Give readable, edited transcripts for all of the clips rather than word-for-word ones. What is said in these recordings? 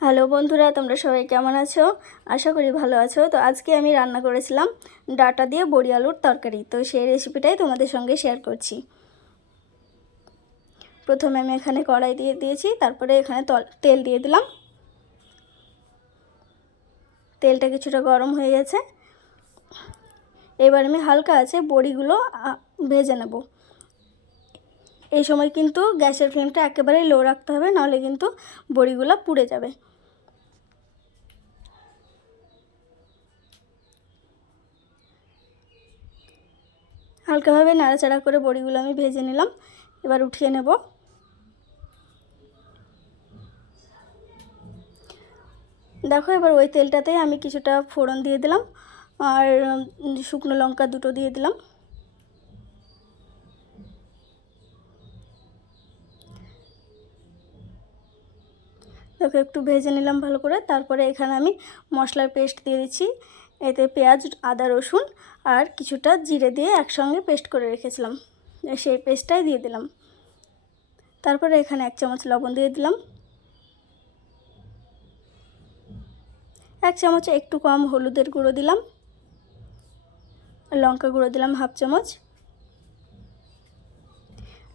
Hello বন্ধুরা, তোমরা সবাই কেমন আছো? আশা করি ভালো আছো। তো আজকে আমি রান্না করেছিলাম ডাঁটা দিয়ে বড়ি আলুর তরকারি। তো সেই রেসিপিটাই তোমাদের সঙ্গে শেয়ার করছি। প্রথমে আমি এখানে কড়াই দিয়ে দিয়েছি, তারপরে এখানে তেল দিয়ে দিলাম। তেলটা কিছুটা গরম হয়ে গেছে। এবার আমি হালকা আছে বড়িগুলো ভেজে নেব। এই সময় কিন্তু গ্যাসের ফ্লেমটা একেবারেই লো রাখতে হবে, নাহলে কিন্তু বড়িগুলো পুড়ে যাবে। হালকাভাবে নাড়াচাড়া করে বড়িগুলো আমি ভেজে নিলাম। এবার উঠিয়ে নেব। দেখো, এবার ওই তেলটাতেই আমি কিছুটা ফোড়ন দিয়ে দিলাম, আর শুকনো লঙ্কা দুটো দিয়ে দিলাম। দেখো, একটু ভেজে নিলাম ভালো করে। তারপরে এখানে আমি মশলার পেস্ট দিয়ে দিচ্ছি। এতে পেঁয়াজ, আদা, রসুন আর কিছুটা জিরে দিয়ে একসঙ্গে পেস্ট করে রেখেছিলাম, সেই পেস্টটাই দিয়ে দিলাম। তারপরে এখানে 1 চামচ লবণ দিয়ে দিলাম। 1 চামচ একটু কম হলুদের গুঁড়ো দিলাম। লঙ্কা গুঁড়ো দিলাম 1/2 চামচ।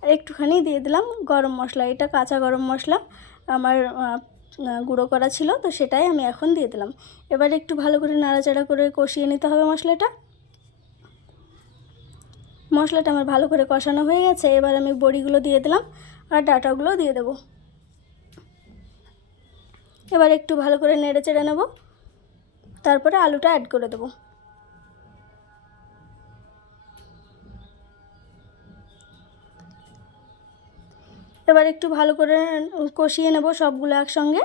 আর একটুখানি দিয়ে দিলাম গরম মশলা। এটা কাঁচা গরম মশলা আমার গুঁড়ো করা ছিল, তো সেটাই আমি এখন দিয়ে দিলাম। এবার একটু ভালো করে নাড়াচাড়া করে কষিয়ে নিতে হবে মশলাটা। মশলাটা আমার ভালো করে কষানো হয়ে গেছে। এবার আমি বড়িগুলো দিয়ে দিলাম আর ডাঁটাগুলো দিয়ে দেবো। এবার একটু ভালো করে নেড়ে চেড়ে নেব। তারপরে আলুটা অ্যাড করে দেবো। এবার একটু ভালো করে কষিয়ে নেব সবগুলো একসঙ্গে।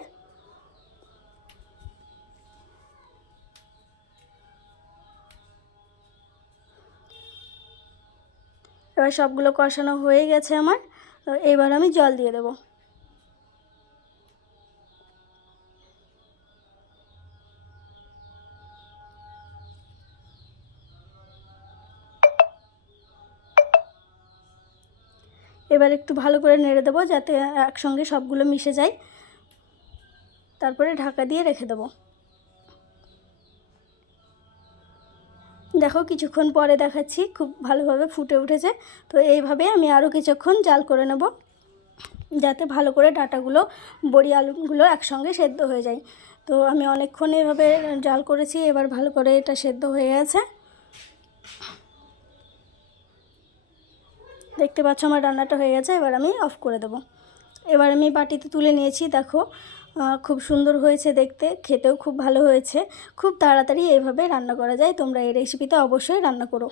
এবার সবগুলো কষানো হয়ে গেছে আমার। তো এবার আমি জল দিয়ে দেবো। এবার একটু ভালো করে নেড়ে দেবো যাতে একসঙ্গে সবগুলো মিশে যায়। তারপরে ঢাকা দিয়ে রেখে দেবো। দেখো, কিছুক্ষণ পরে দেখাচ্ছি খুব ভালোভাবে ফুটে উঠেছে। তো এইভাবে আমি আরও কিছুক্ষণ জাল করে নেব, যাতে ভালো করে ডাঁটাগুলো, বড়ি, আলুগুলো একসঙ্গে সেদ্ধ হয়ে যায়। তো আমি অনেকক্ষণ এইভাবে জাল করেছি। এবার ভালো করে এটা সেদ্ধ হয়ে গেছে। দেখতে পাচ্ছ আমার রান্নাটা হয়ে গেছে। এবার আমি অফ করে দেবো। এবার আমি বাটিতে তুলে নিয়েছি। দেখো, খুব সুন্দর হয়েছে দেখতে, খেতেও খুব ভালো হয়েছে। খুব তাড়াতাড়ি এইভাবে রান্না করা যায়। তোমরা এই রেসিপিতে অবশ্যই রান্না করো।